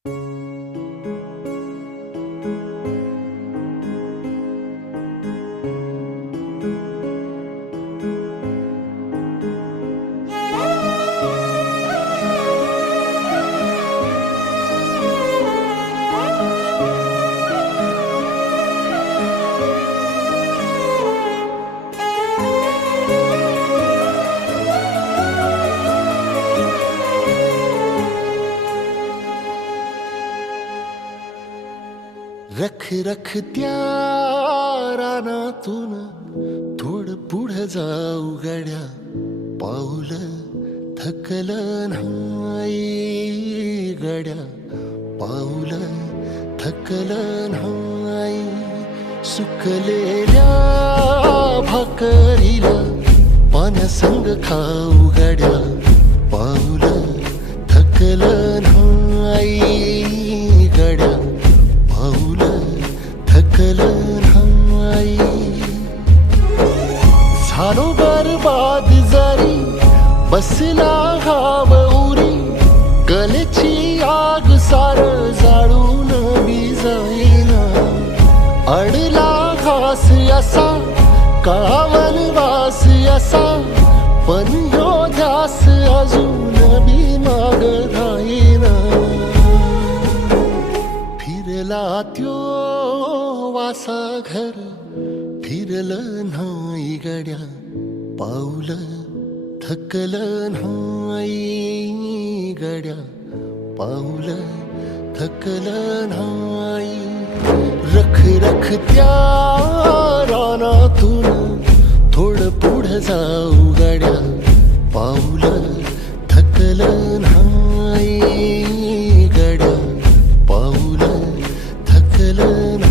रख रख त्या रानातून थोडं पुढं जाऊ गड्या, पाऊल थकलं नाही गड्या, पाऊल थकलं नाही. सुकलेल्या भाकरीला पाण्यासंग खाऊ गड्या, पाऊल थकलं नाही गड्या, पाऊल थकलं नाही. झालो बरबाद जरी बसला घाव उरी, गलेची आग सार जाळून बी जाईना. अडला घास असा काळा वनवास असा, पण ह्यो ध्यास अजून बी माग राहीना. फिरला त्यो वासा घर फिरलं नाही गड्या, पाऊल थकलं नाही गड्या, पाऊल थकलं नाही. रख रख त्या रानातून थोडं पुढं जाऊ गड्या, पाऊल थकलं नाही गड्या, पाऊल थकलं नाही.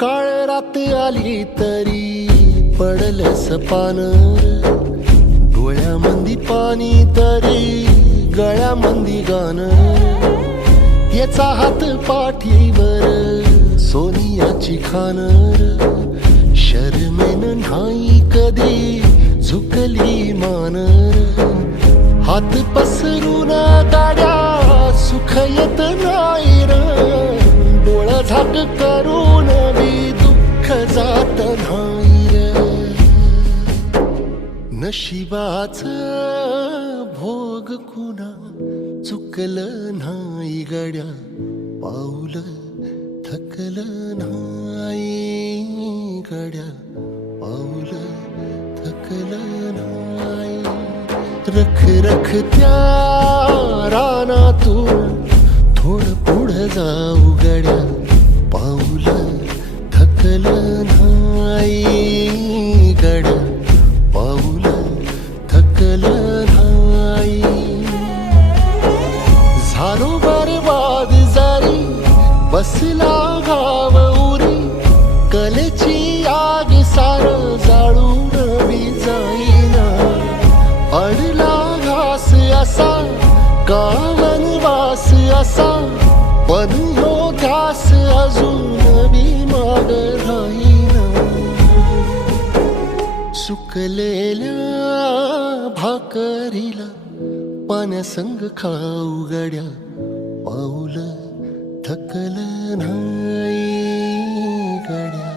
काळ रात आली तरी पडलंस पानर, डोळ्यामंदी पाणी तरी गळ्यामंदी गाणं. याचा हात पाठीवर सोनियाची खानर, शर्मेन नाही कधी झुकली मानर. हात पसरून गाड्या सुख येत नाही र, डोळा झाक करून बी दुःख जात नाही र. नशिबाच भोग कुणा चुकलं नाही गड्या, पाऊल थकलं नाही गड्या, पाऊल थकलं नाही. रख रख त्या रानातून थोडं पुढं जाऊ गड्या, पाऊल थकलं नाही गड्या, पाऊल थकलं नाही. झालो बरबाद जरी बसला घाव उरी, कलेची आग सार जाळून बी जाईना. अडला घास असा का वनवास असा, पण ह्यो ध्यास अजून बी माग राहीना. सुकलेल्या भाकरीला पाण्यासंग खाऊ गड्या, पाऊल थकलं नाही गड्या.